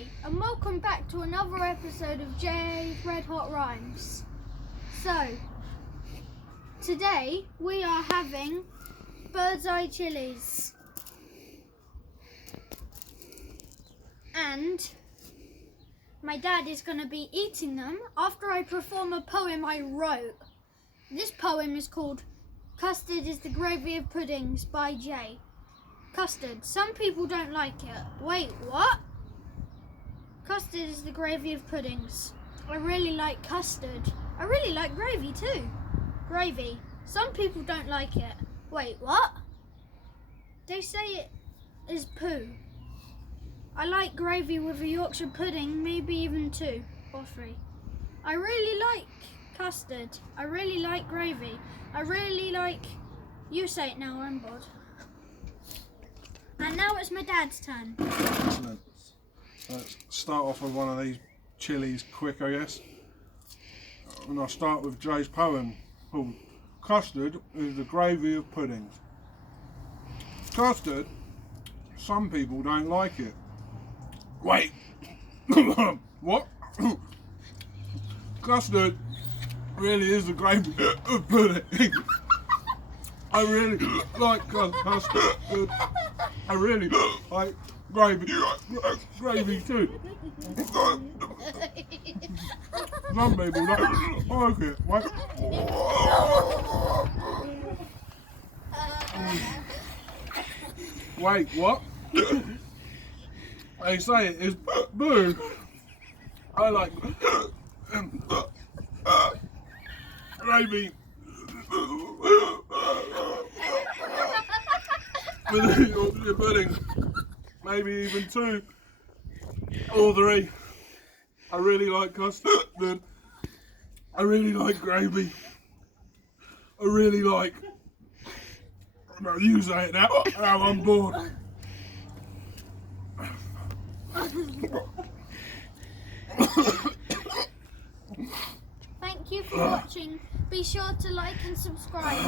Jay, and welcome back to another episode of Jay's Red Hot Rhymes. So, today we are having bird's eye chilies. And my dad is going to be eating them after I perform a poem I wrote. This poem is called Custard is the Gravy of Puddings by Jay. Custard. Some people don't like it. Wait, what? Custard is the gravy of puddings. I really like custard. I really like gravy too. Gravy. Some people don't like it. Wait, what? They say it is poo. I like gravy with a Yorkshire pudding, maybe even 2 or 3. I really like custard. I really like gravy. I really like... You say it now, I'm bored. And now it's my dad's turn. Excellent. Let's start off with one of these chilies quick, I guess. And I'll start with Jay's poem called Custard is the Gravy of Puddings. Custard, some people don't like it. Wait, what? Custard really is the gravy of pudding. I really like custard. I really like gravy too. Some people don't like it. Wait, what? They say it is boo. I like gravy with a Yorkshire pudding, maybe even 2 or 3. I really like custard. I really like gravy. I really like... No, you say it now. Now I'm bored. Thank you for watching. Be sure to like and subscribe.